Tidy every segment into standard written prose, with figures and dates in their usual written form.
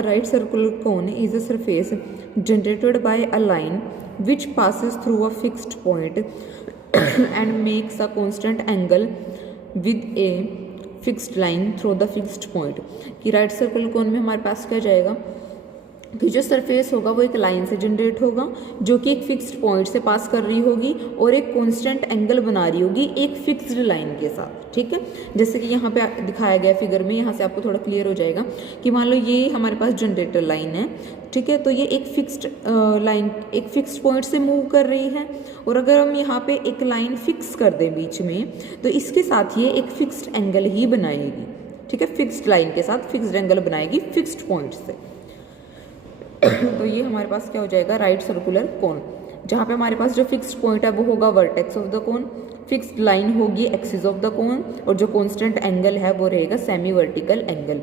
a right circular cone is a surface generated by a line which passes through a fixed point and makes a constant angle with a fixed line through the fixed point। कि right circular कोन में हमारे पास क्या जाएगा कि जो surface होगा वो एक लाइन से जनरेट होगा जो कि एक फिक्स्ड पॉइंट से पास कर रही होगी और एक कांस्टेंट एंगल बना रही होगी एक फिक्स्ड लाइन के साथ। ठीक है, जैसे कि यहाँ पे दिखाया गया फिगर में, यहाँ से आपको थोड़ा क्लियर हो जाएगा कि मान लो ये हमारे पास जनरेटर लाइन है। ठीक है, तो ये एक फिक्स्ड लाइन एक फिक्स्ड पॉइंट से मूव कर रही है और अगर हम यहाँ पे एक लाइन फिक्स कर दें बीच में तो इसके साथ ये एक फिक्स्ड एंगल ही बनाएगी। ठीक है, फिक्स्ड लाइन के साथ फिक्स्ड एंगल बनाएगी फिक्स्ड पॉइंट से। तो ये हमारे पास क्या हो जाएगा, राइट सर्कुलर कोन, जहाँ पे हमारे पास जो फिक्स्ड पॉइंट है वो होगा vertex of the cone, fixed line होगी एक्सिस ऑफ द कोन और जो कांस्टेंट एंगल है वो रहेगा सेमी वर्टिकल एंगल।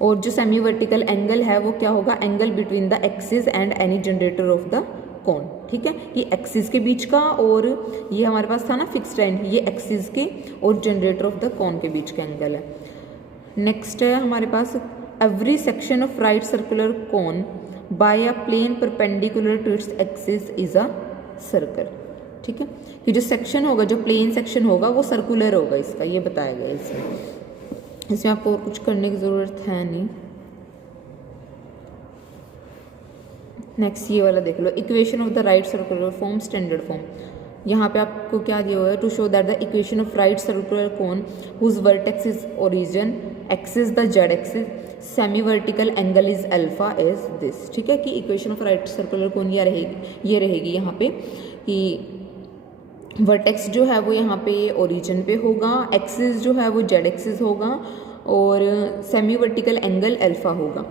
और जो सेमी वर्टिकल एंगल है वो क्या होगा, angle between the axis and any generator off the cone. ठीक है, ये एक्सिस के बीच का और ये हमारे पास था ना फिक्स्ड लाइन, ये एक्सिस के और जनरेटर ऑफ द कोन के बीच का एंगल है। नेक्स्ट है हमारे पास every section of right circular cone by a plane perpendicular to its axis is a circle। ठीक है, कि जो सेक्शन होगा, जो प्लेन सेक्शन होगा वो सर्कुलर होगा, इसका ये बताया गया है इसमें आपको और कुछ करने की ज़रूरत है नहीं। नेक्स्ट ये वाला देख लो, equation of the right circular form standard form. यहाँ पे आपको क्या दिया हुआ है, to show that the equation of right circular cone whose vertex is origin axis the Z axis semi vertical angle is alpha is this. ठीक है, कि equation of right circular cone ये रहेगी यहाँ पे कि वर्टेक्स जो है वो यहाँ पे ओरिजिन पे होगा, एक्सिस जो है वो जेड एक्सिस होगा और सेमी वर्टिकल एंगल अल्फा होगा।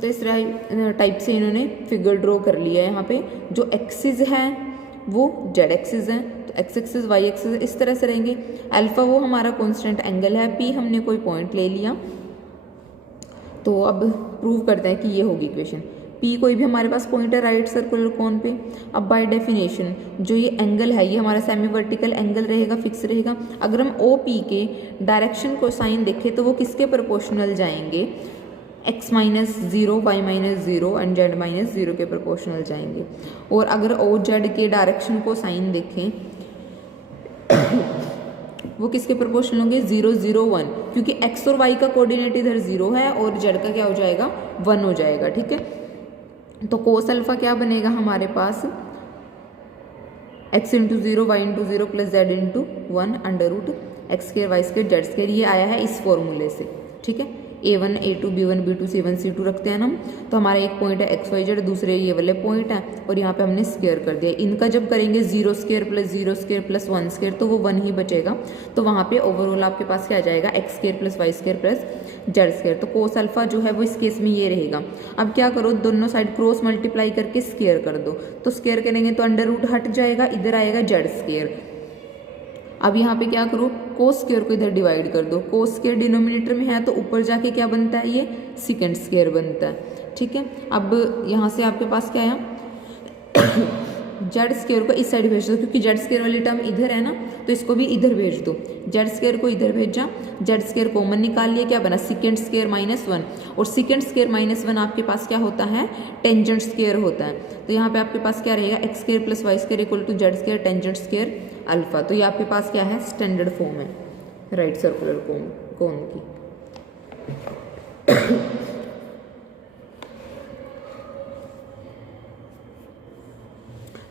तो इस टाइप से इन्होंने फिगर ड्रॉ कर लिया है। यहाँ पे जो एक्सिस है वो जेड एक्सिस है, तो एक्स एक्सिस वाई एक्सिस इस तरह से रहेंगे। अल्फा वो हमारा कांस्टेंट एंगल है, पी हमने कोई पॉइंट ले लिया। तो अब प्रूव करते हैं कि ये होगी इक्वेशन। पी कोई भी हमारे पास पॉइंट है राइट सर्कुलर कोन पे। अब बाय डेफिनेशन जो ये एंगल है ये हमारा सेमी वर्टिकल एंगल रहेगा, फिक्स रहेगा। अगर हम ओ पी के डायरेक्शन को साइन देखें तो वो किसके प्रोपोर्शनल जाएंगे, x minus zero, y minus zero and z minus zero के प्रोपोर्शनल जाएंगे। और अगर ओ जेड के डायरेक्शन को साइन देखें वो किसके प्रोपोर्शनल होंगे, 0 0 1, क्योंकि x और y का कोऑर्डिनेट इधर 0 है और z का क्या हो जाएगा 1 हो जाएगा। ठीक है, तो कोस अल्फा क्या बनेगा हमारे पास, x into 0 y into 0 plus z into 1 under root x square y square z square. ये आया है इस फॉर्मूले से। ठीक है, a1 a2 b1 b2 c1 c2 रखते हैं ना हम, तो हमारा एक पॉइंट है एक्स वाई जेड, दूसरे ये वाले पॉइंट है और यहाँ पे हमने स्क्वायर कर दिया। इनका जब करेंगे 0 स्क्वायर प्लस 1 स्क्वायर तो वो 1 ही बचेगा। तो वहाँ पे ओवरऑल आपके पास क्या आ जाएगा, x square plus y square plus z square. तो कोस अल्फा जो है वो इस केस में ये रहेगा। अब क्या करो, दोनों साइड क्रॉस मल्टीप्लाई करके स्क्वायर कर दो, तो स्क्वायर करेंगे तो अंडर रूट हट जाएगा, इधर आएगा जेड स्क्वायर। अब यहाँ पे क्या करो, कोस स्क्वायर को इधर डिवाइड कर दो, कोस स्क्वायर डिनोमिनेटर में है तो ऊपर जाके क्या बनता है, ये सेकंड स्क्वायर बनता है। ठीक है, अब यहाँ से आपके पास क्या आया, जेड स्क्वायर को इस साइड भेज दो, क्योंकि जेड स्क्वायर वाली टर्म इधर है ना, तो इसको भी इधर भेज दो। जेड स्क्वायर को इधर भेजा, जेड स्क्वायर कॉमन निकाल लिया, क्या बना सेकंड स्क्वायर माइनस 1, और सेकंड स्क्वायर माइनस 1 आपके पास क्या होता है, टेंजेंट स्क्वायर होता है। तो यहाँ पे आपके पास क्या रहेगा, x square plus y square equal to z square tangent square alpha. तो ये आपके पास क्या है, स्टैंडर्ड फॉर्म है राइट सर्कुलर कोन की।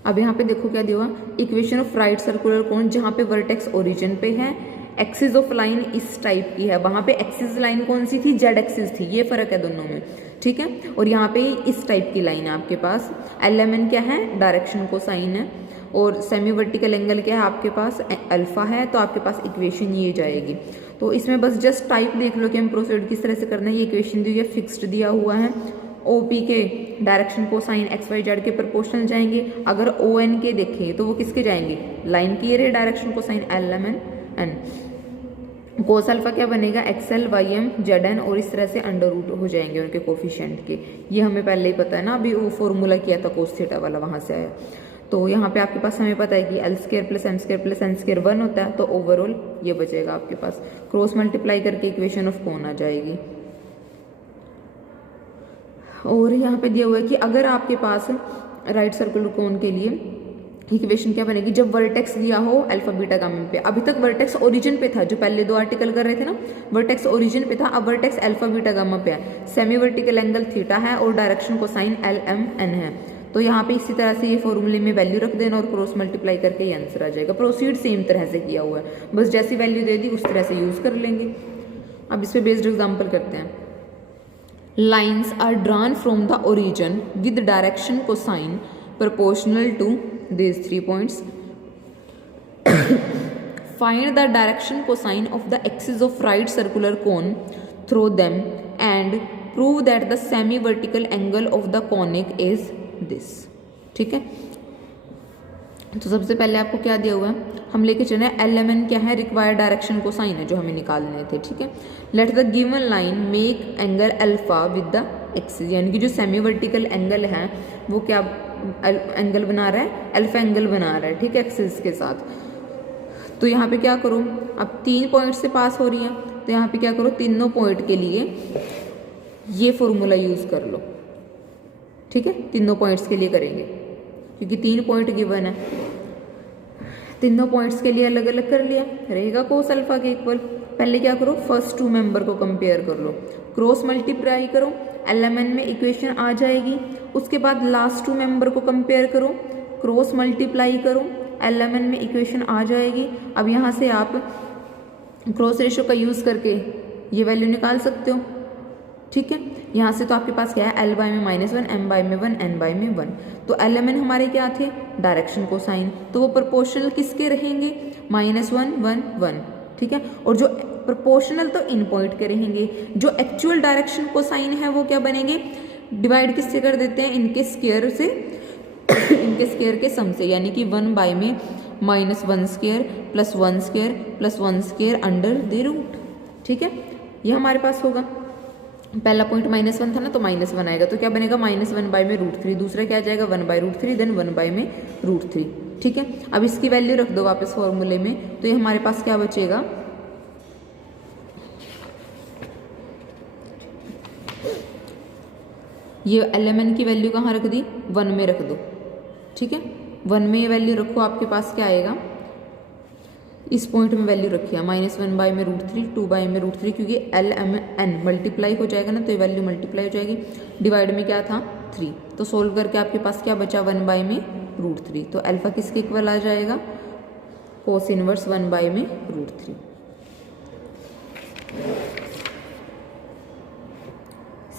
अब यहाँ पे देखो क्या दिया हुआ, equation of right circular cone, जहाँ पे वर्टेक्स ओरिजिन पे है, एक्सिस ऑफ लाइन इस टाइप की है, वहाँ पे एक्सिस लाइन कौन सी थी, जेड एक्सिस थी, ये फर्क है दोनों में। ठीक है, और यहाँ पे इस टाइप की लाइन है आपके पास। एलएमएन क्या है, डायरेक्शन को साइन है, और सेमी वर्टिकल एंगल क्या है आपके पास, अल्फा है। तो आपके पास इक्वेशन ये जाएगी। तो इसमें बस जस्ट टाइप देख लो कि हम प्रोसीड किस तरह से करना है। ये इक्वेशन दी हुई है, फिक्स्ड दिया हुआ है। ओपी के डायरेक्शन को साइन एक्स वाई जेड के प्रोपोर्शनल जाएंगे। अगर ओ एन के देखें तो वो किसके जाएंगे, लाइन की ये direction cosine L M N N. Cos alpha क्या बनेगा, x l y m z n, और इस तरह से अंडर रूट हो जाएंगे उनके कोफिशिएंट के। ये हमें पहले ही पता है ना, अभी वो फॉर्मूला किया था कोस थीटा वाला, वहां से आया। तो यहाँ पे आपके पास हमें पता है कि L square plus M square plus N square 1 होता है, तो ओवरऑल ये बचेगा आपके पास। क्रॉस मल्टीप्लाई करके इक्वेशन ऑफ कोन आ जाएगी। और यहाँ पे दिया हुआ है कि अगर आपके पास राइट सर्कुलर कोन के लिए इक्वेशन क्या बनेगी, जब वर्टेक्स दिया हो अल्फा बीटा गामा पे। अभी तक वर्टेक्स ओरिजिन पे था, जो पहले 2 आर्टिकल कर रहे थे ना, वर्टेक्स ओरिजिन पे था, अब वर्टेक्स अल्फा बीटा गामा पे है। सेमी वर्टिकल एंगल थीटा है और direction cosine L M N है। तो यहाँ पे इसी तरह से ये फॉर्मूले में वैल्यू रख देना और क्रॉस मल्टीप्लाई करके ये आंसर आ जाएगा। प्रोसीड सेम तरह से किया हुआ है, बस जैसी वैल्यू दे दी उस तरह से यूज कर लेंगे। अब इस पे बेस्ड एग्जाम्पल करते हैं। Lines are drawn from the origin with direction cosine proportional to these 3 points. Find the direction cosine of the axis of right circular cone through them and prove that the semi-vertical angle of the conic is this. ठीक है, तो सबसे पहले आपको क्या दिया हुआ है, हम लेके चले एल एम एन क्या है, रिक्वायर्ड डायरेक्शन कोसाइन है जो हमें निकालने थे। ठीक है, let the given line make angle alpha with the axis, यानी कि जो सेमी वर्टिकल एंगल है वो क्या एंगल बना रहा है, अल्फा एंगल बना रहा है। ठीक है, एक्सिस के साथ। तो यहाँ पे क्या करो, अब 3 पॉइंट से पास हो रही है, तो यहाँ पे क्या करो, तीनों पॉइंट के लिए ये फॉर्मूला यूज कर लो। ठीक है, तीनों पॉइंट्स के लिए करेंगे क्योंकि 3 पॉइंट गिवन है, तीनों पॉइंट्स के लिए अलग अलग कर लिया, रहेगा कोस अल्फा के इक्वल। पहले क्या करो, फर्स्ट 2 मेंबर को कंपेयर कर लो, क्रॉस मल्टीप्लाई करो, एल एम एन में इक्वेशन आ जाएगी। उसके बाद लास्ट 2 मेंबर को कंपेयर करो, क्रॉस मल्टीप्लाई करो, एल एम एन में इक्वेशन आ जाएगी। अब यहाँ से आप क्रॉस रेशो का यूज करके ये वैल्यू निकाल सकते हो। ठीक है, यहाँ से तो आपके पास क्या है, एल बाय में -1, एम बाय में 1, एन बाय में 1। तो एल एम एन हमारे क्या थे, डायरेक्शन कोसाइन, तो वो प्रोपोर्शनल किसके रहेंगे, -1 1 1। ठीक है, और जो प्रोपोर्शनल तो इन पॉइंट के रहेंगे, जो एक्चुअल डायरेक्शन कोसाइन है वो क्या बनेंगे, डिवाइड किससे कर देते हैं, इनके स्क्वायर से इनके स्क्वायर के सम से, यानी कि 1 बाय में -1 square plus 1 square plus 1 square under the root. ठीक है, ये हमारे पास होगा। पहला पॉइंट -1 था ना, तो -1 आएगा, तो क्या बनेगा, -1 बाय में √3। दूसरा क्या आ जाएगा, 1 बाय √3, देन 1 बाय में √3। ठीक है, अब इसकी वैल्यू रख दो वापस फॉर्मूले में, तो ये हमारे पास क्या बचेगा, ये एल एम एन की वैल्यू कहाँ रख दी, 1 में रख दो। ठीक है, 1 में ये वैल्यू रखो, आपके पास क्या आएगा, इस पॉइंट में वैल्यू रखी है -1 बाय में √3, 2 बाय में √3, क्योंकि एल एम एन मल्टीप्लाई हो जाएगा ना, तो ये वैल्यू मल्टीप्लाई हो जाएगी। डिवाइड में क्या था, 3, तो सोल्व करके आपके पास क्या बचा, 1 बाय में √3। तो अल्फा किसके इक्वल आ जाएगा, कोस इनवर्स 1 बाय में √3।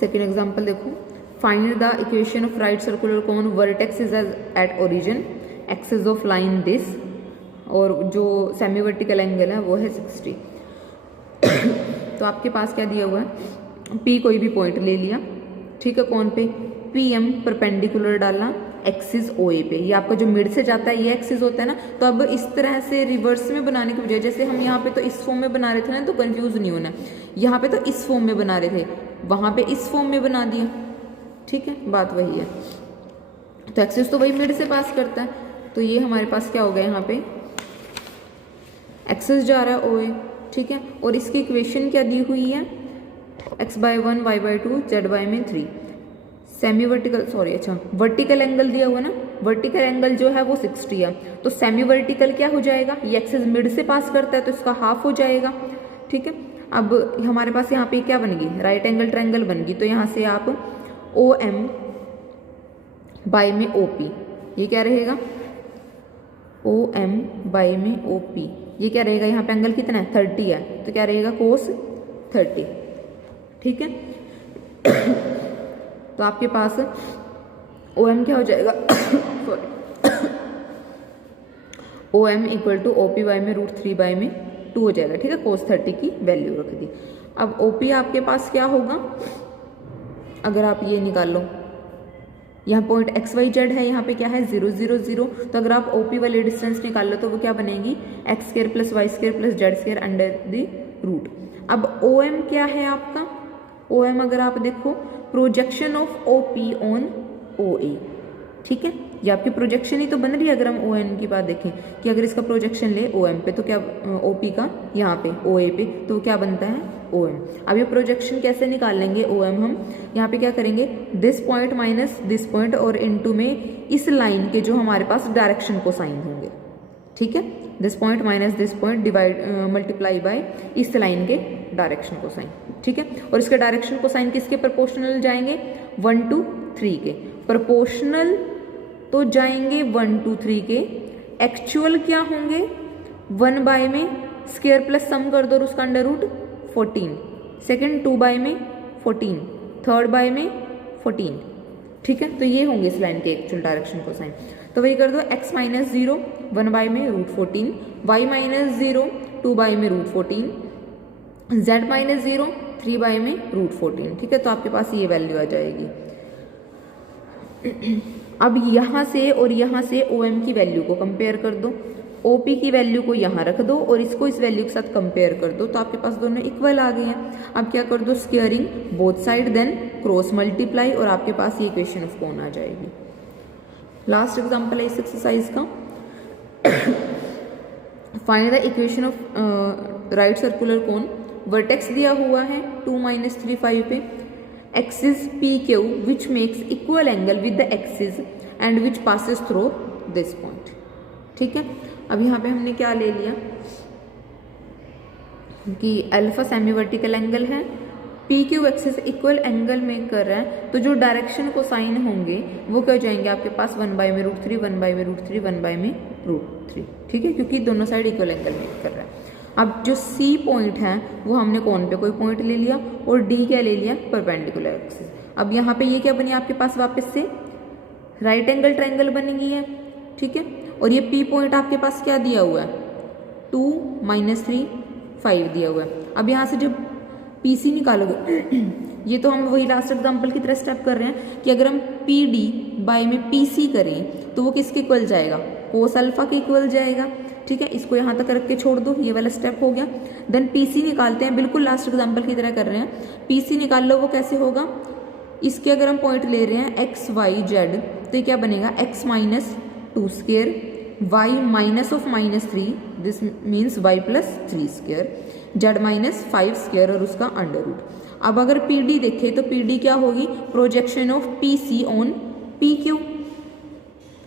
सेकेंड एग्जाम्पल देखो, find the equation of right circular cone, vertex is at origin, axis of line this, और जो सेमी वर्टिकल एंगल है वो है 60। तो आपके पास क्या दिया हुआ है, P कोई भी पॉइंट ले लिया। ठीक है, कौन पे, PM परपेंडिकुलर डाला एक्सिस OA पे, ये आपका जो मिड से जाता है ये एक्सिस होता है ना। तो अब इस तरह से रिवर्स में बनाने की बजाय, जैसे हम यहाँ पे तो इस फॉर्म में बना रहे थे ना, तो कंफ्यूज नहीं होना, यहाँ पे तो इस फॉर्म में बना रहे थे, वहां पे इस फॉर्म में बना दिया। ठीक है, बात वही है, तो एक्सिस तो वही मिड से पास करता है। तो ये हमारे पास क्या हो गया, यहाँ पे एक्सिस जा रहा है OA। ठीक है, और इसकी इक्वेशन क्या दी हुई है, x by 1, y by 2, z by में 3। सेमी वर्टिकल, सॉरी, अच्छा वर्टिकल एंगल दिया हुआ ना, वर्टिकल एंगल जो है वो 60 है, तो सेमी वर्टिकल क्या हो जाएगा, ये एक्सिस मिड से पास करता है, तो इसका हाफ हो जाएगा। ठीक है, अब हमारे पास यहाँ पे क्या बन गई, राइट एंगल ट्रायंगल बन गई। तो यहाँ से आप OM बाय में OP, ये क्या रहेगा, OM बाय में OP, ये क्या रहेगा, यहाँ पे एंगल कितना है, 30 है, तो क्या रहेगा, कोस 30। ठीक है, तो आपके पास OM क्या हो जाएगा, sorry, OM equal to OP by में √3 बाय में 2 हो जाएगा। ठीक है, कोस 30 की वैल्यू रख दी। अब OP आपके पास क्या होगा, अगर आप ये निकाल लो, यहाँ पॉइंट XYZ है, यहाँ पे क्या है 0 0 0, तो अगर आप OP वाली डिस्टेंस निकाल लो तो वो क्या बनेगी, x² + y² + z² under the root. अब OM क्या है आपका, OM अगर आप देखो, projection of OP on OA। ठीक है, ये आपकी प्रोजेक्शन ही तो बन रही है। अगर हम ओ एन की बात देखें कि अगर इसका प्रोजेक्शन ले ओ एम पे तो क्या ओ पी का यहाँ पे ओ ए पे तो क्या बनता है ओ एम। अब ये प्रोजेक्शन कैसे निकाल लेंगे ओ एम, हम यहाँ पे क्या करेंगे this point minus this point और इनटू में इस लाइन के जो हमारे पास डायरेक्शन को साइन होंगे, ठीक है, this point minus this point divide multiply by इस लाइन के डायरेक्शन को साइन, ठीक है। और इसके डायरेक्शन को साइन किसके प्रोपोर्शनल जाएंगे 1 to 3 के, प्रोपोर्शनल तो जाएंगे 1 to 3 के, एक्चुअल क्या होंगे 1 बाय में स्क्वायर प्लस सम कर दो और उसका अंडर रूट 14, सेकेंड 2 बाय में 14, थर्ड बाय में 14, ठीक है। तो ये होंगे इस लाइन के एक्चुअल डायरेक्शन को साइन। तो वही कर दो x माइनस 0 1 बाय में रूट 14, y माइनस 0 2 बाय में रूट 14, z माइनस 0 3 बाय में रूट 14, ठीक है। तो आपके पास ये वैल्यू आ जाएगी। अब यहाँ से और यहाँ से ओ एम की वैल्यू को कंपेयर कर दो, ओ पी की वैल्यू को यहाँ रख दो और इसको इस वैल्यू के साथ कंपेयर कर दो, तो आपके पास दोनों इक्वल आ गए हैं। अब क्या कर दो squaring both side then cross multiply और आपके पास ये इक्वेशन ऑफ कोन आ जाएगी। लास्ट एग्जांपल है इस एक्सरसाइज का, find the equation of right circular cone. Vertex दिया हुआ है 2 - 3 5 पे, axis P Q which makes equal angle with the axis and which passes through this point, ठीक है। अब यहाँ पे हमने क्या ले लिया कि अल्फा सेमी वर्टिकल एंगल है, P Q axis equal angle make कर रहा है, तो जो डायरेक्शन को साइन होंगे वो क्या हो जाएंगे आपके पास 1 बाय में रूट 3 1 बाय में रूट 3 1 बाय में रूट 3, ठीक है, क्योंकि दोनों साइड इक्वल एंगल मेक कर रहा है। अब जो सी पॉइंट है वो हमने कौन पे कोई पॉइंट ले लिया और डी क्या ले लिया परपेंडिकुलर एक्सिस। अब यहाँ पे ये क्या बनी आपके पास वापस से राइट एंगल ट्रायंगल बन गई है, ठीक है। और ये पी पॉइंट आपके पास क्या दिया हुआ है 2 - 3 5 दिया हुआ है। अब यहाँ से जब पी सी निकालोगे ये तो हम वही लास्ट एग्जाम्पल की तरह स्टेप कर रहे हैं कि अगर हम पी डी बाय में पी सी करें तो वो किसके इक्वल जाएगा कोस अल्फा के इक्वल जाएगा, ठीक है। इसको यहाँ तक रख के छोड़ दो, ये वाला स्टेप हो गया। देन पी सी निकालते हैं, बिल्कुल लास्ट एग्जाम्पल की तरह कर रहे हैं। पी सी निकाल लो, वो कैसे होगा, इसके अगर हम पॉइंट ले रहे हैं एक्स वाई जेड तो ये क्या बनेगा x minus 2 square y minus of -3 this means y plus 3 square z minus 5 square और उसका अंडर रूट। अब अगर पी डी देखे तो पी डी क्या होगी projection of P C on P Q,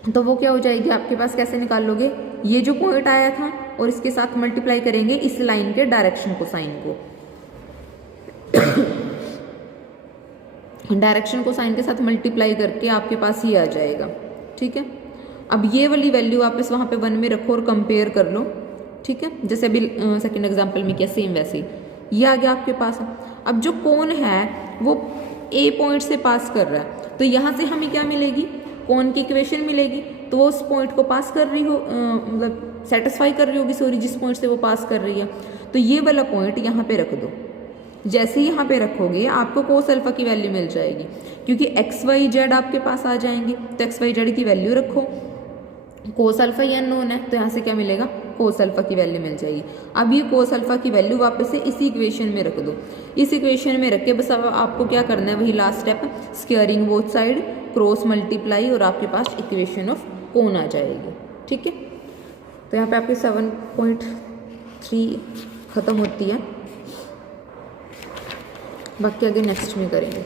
तो वो क्या हो जाएगी आपके पास, कैसे निकाल लोगे, ये जो पॉइंट आया था और इसके साथ मल्टीप्लाई करेंगे इस लाइन के डायरेक्शन को साइन को डायरेक्शन को साइन के साथ मल्टीप्लाई करके आपके पास ये आ जाएगा, ठीक है। अब ये वाली वैल्यू वापस वहाँ पे 1 में रखो और कंपेयर कर लो, ठीक है, जैसे अभी सेकंड एग्जांपल में किया सेम वैसे ही ये आ गया आपके पास। अब जो कोन है वो ए पॉइंट से पास कर रहा है, तो यहाँ से हमें क्या मिलेगी, कोन की इक्वेशन मिलेगी, तो वो उस पॉइंट को पास कर रही हो मतलब सेटिस्फाई कर रही होगी, सॉरी, जिस पॉइंट से वो पास कर रही है। तो ये वाला पॉइंट यहाँ पे रख दो, जैसे ही यहाँ पे रखोगे आपको कोस अल्फा की वैल्यू मिल जाएगी, क्योंकि एक्स वाई जेड आपके पास आ जाएंगे, तो एक्स वाई जेड की वैल्यू रखो, कोस अल्फा ये अननोन है, तो यहाँ से क्या मिलेगा कोस अल्फा की वैल्यू मिल जाएगी। अब ये कोस अल्फा की वैल्यू वापस से इसी इक्वेशन में रख दो, इस इक्वेशन में रख के बस अब आपको क्या करना है, वही last step, squaring both side, cross multiply और आपके पास इक्वेशन ऑफ कोन आ जाएगी, ठीक है। तो यहाँ पे आपकी 7.3 खत्म होती है, बाकी आगे नेक्स्ट में करेंगे।